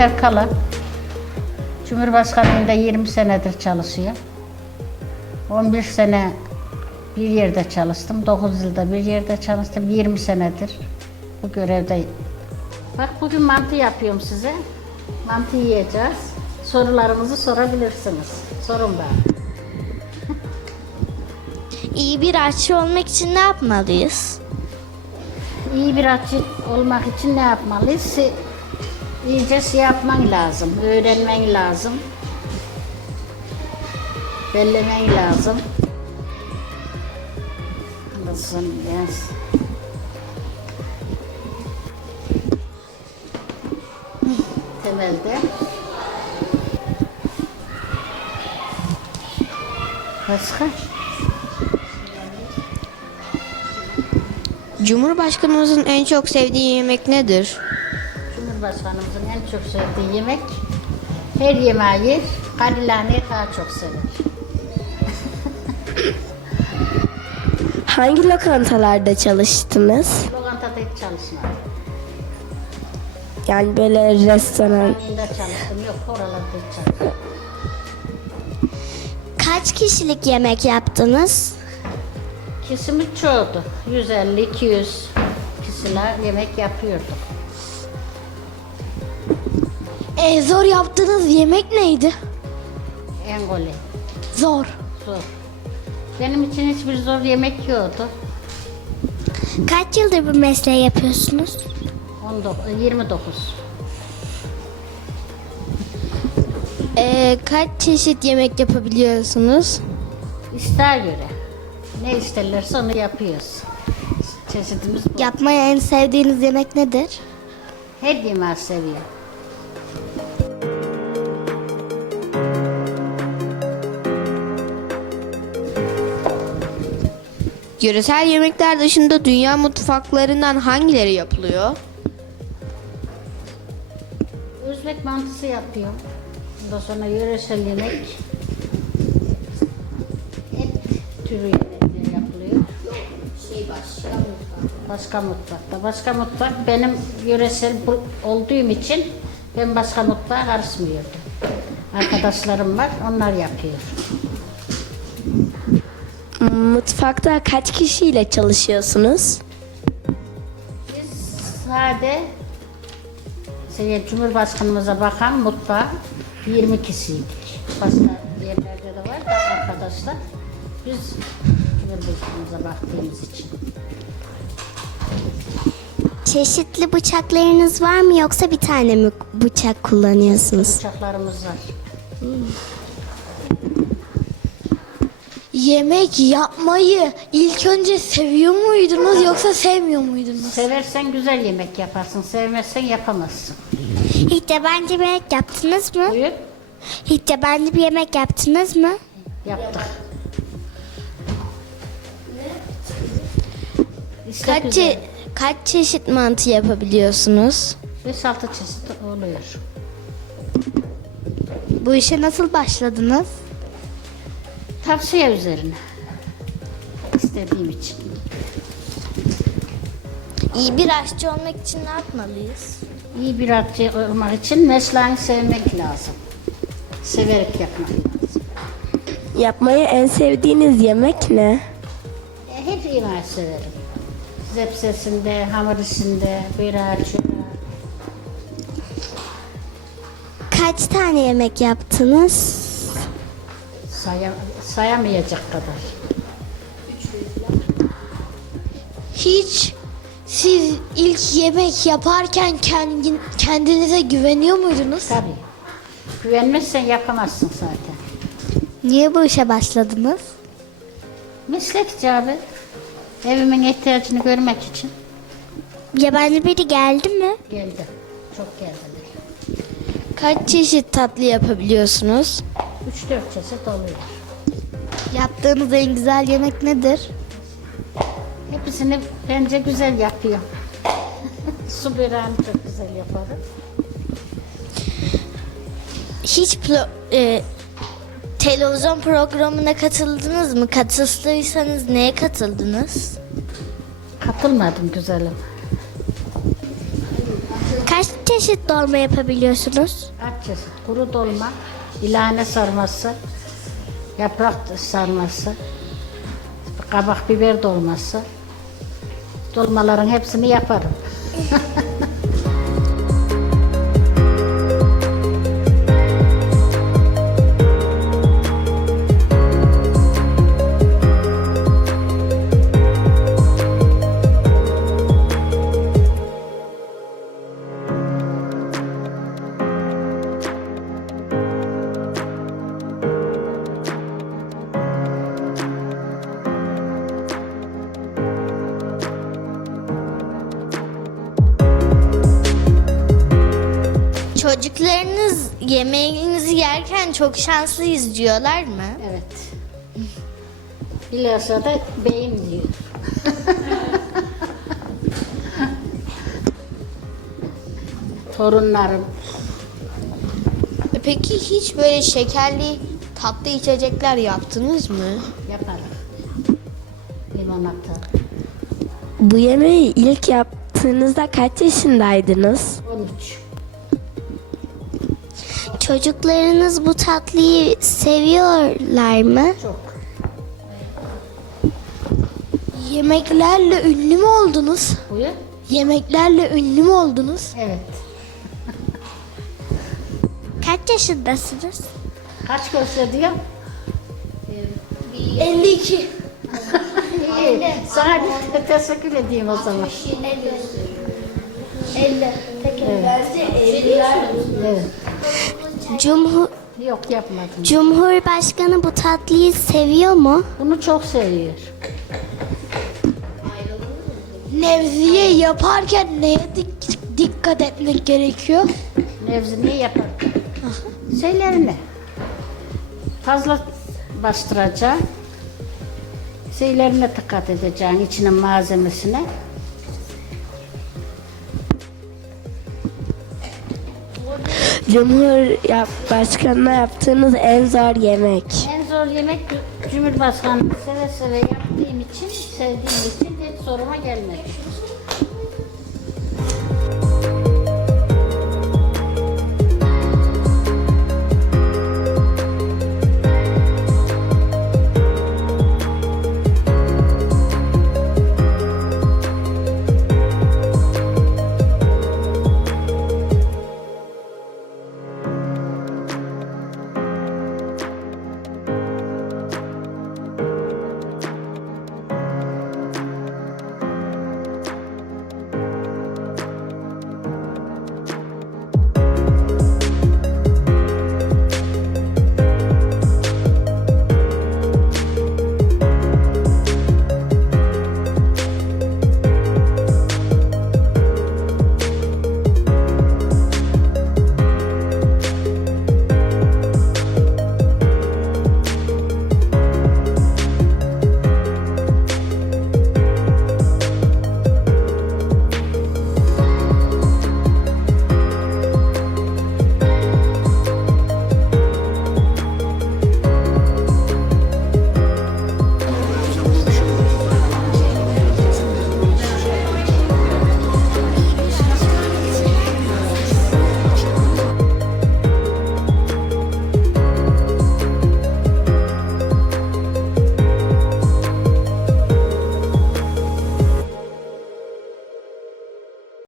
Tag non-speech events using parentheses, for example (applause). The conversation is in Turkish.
Yeter Kala. Cumhurbaşkanlığında 20 senedir çalışıyor. 11 sene bir yerde çalıştım. 9 yılda bir yerde çalıştım. 20 senedir bu görevdeyim. Bak bugün mantı yapıyorum size. Mantı yiyeceğiz. Sorularınızı sorabilirsiniz. Sorun bana. (laughs) İyi bir aşçı olmak için ne yapmalıyız? İyi bir aşçı olmak için ne yapmalıyız? İyice şey yapman lazım, öğrenmen lazım. Bellemen lazım. Listen, yes. Temelde. Başka? Cumhurbaşkanımızın en çok sevdiği yemek nedir? Cumhurbaşkanımızın en çok sevdiği yemek her yemeği yer, daha çok sever. (laughs) Hangi lokantalarda çalıştınız? Lokantada hiç çalışmadım. Yani böyle restoran. Yanında çalıştım, yok oralarda hiç çalışmadım. Kaç kişilik yemek yaptınız? Kesimi çoğdu. 150-200 kişiler yemek yapıyorduk. E, zor yaptığınız yemek neydi? Engoli, Zor. zor. Benim için hiçbir zor yemek yoktu. Kaç yıldır bu mesleği yapıyorsunuz? 19, 29. Ee, kaç çeşit yemek yapabiliyorsunuz? İster göre. Ne isterlerse onu yapıyoruz. Çeşitimiz bu. Yapmayı en sevdiğiniz yemek nedir? Her yemeği seviyorum. Yöresel yemekler dışında dünya mutfaklarından hangileri yapılıyor? Özbek mantısı yapıyorum. Ondan sonra yöresel yemek. Et türü yemekler yapılıyor. Şey başka Başka mutfakta. Başka mutfak benim yöresel olduğum için ben başka mutfağa karışmıyordum. Arkadaşlarım var, onlar yapıyor. Mutfakta kaç kişiyle çalışıyorsunuz? Biz sade şey, Cumhurbaşkanımıza bakan mutfağa 20 kişiydik. Başka yerlerde de var da arkadaşlar. Biz Cumhurbaşkanımıza baktığımız için. Çeşitli bıçaklarınız var mı yoksa bir tane mi bıçak kullanıyorsunuz? Uçaklarımız var. Yemek yapmayı ilk önce seviyor muydunuz yoksa sevmiyor muydunuz? Seversen güzel yemek yaparsın, sevmezsen yapamazsın. Hiç yabancı bir yemek yaptınız mı? Buyur, Hiç yabancı bir yemek yaptınız mı? yaptık. İşte Kaç, çe- kaç çeşit mantı yapabiliyorsunuz? 5-6 çeşit oluyor. Bu işe nasıl başladınız? Tavsiye üzerine. İstediğim için. İyi bir aşçı olmak için ne yapmalıyız? İyi bir aşçı olmak için mesleğini sevmek lazım. Severek yapmak lazım. Yapmayı en sevdiğiniz yemek ne? E, Her yemeği severim. Zepsesinde, hamur işinde, çörek. Kaç tane yemek yaptınız? Saya, sayamayacak kadar. Hiç siz ilk yemek yaparken kendin, kendinize güveniyor muydunuz? Tabii. Güvenmezsen yapamazsın zaten. Niye bu işe başladınız? Meslek icabı. Evimin ihtiyacını görmek için Yabancı biri geldi mi? geldi. Çok geldiler. Kaç çeşit tatlı yapabiliyorsunuz? 3-4 çeşit oluyor. Yaptığınız en güzel yemek nedir? Hepsini bence güzel yapıyor. (laughs) Su böreğini çok güzel yaparım. Hiç pro- e, televizyon programına katıldınız mı? Katıldıysanız neye katıldınız? Katılmadım güzelim. Kaç çeşit dolma yapabiliyorsunuz? Kaç çeşit? Kuru dolma, ilane sarması, yaprak sarması, kabak biber dolması. Dolmaların hepsini yaparım. (laughs) Çocuklarınız yemeğinizi yerken çok şanslıyız diyorlar mı? Evet. Bilhassa da beyim diyor. (laughs) Torunlarım. E Peki hiç böyle şekerli tatlı içecekler yaptınız mı? yaparım. Limonata. Bu yemeği ilk yaptığınızda kaç yaşındaydınız? 13. Çocuklarınız bu tatlıyı seviyorlar mı? Çok. Yemeklerle ünlü mü oldunuz? Buyur. Yemeklerle ünlü mü oldunuz? Evet. Kaç yaşındasınız? Kaç gösteriyor? 52. İyi. Sana bir teşekkür edeyim o zaman. 50. Evet. Cumhur Yok yapmadım. Cumhurbaşkanı bu tatlıyı seviyor mu? Bunu çok seviyor. Nevziye yaparken neye dik- dikkat etmek gerekiyor? Nevzi ne yapar? Şeylerini. Fazla bastıracaksın. Şeylerine dikkat edeceksin, içinin malzemesine. Cumhur yap, başkanına yaptığınız en zor yemek. En zor yemek Cumhurbaşkanı seve seve yaptığım için, sevdiğim için hiç soruma gelmedi.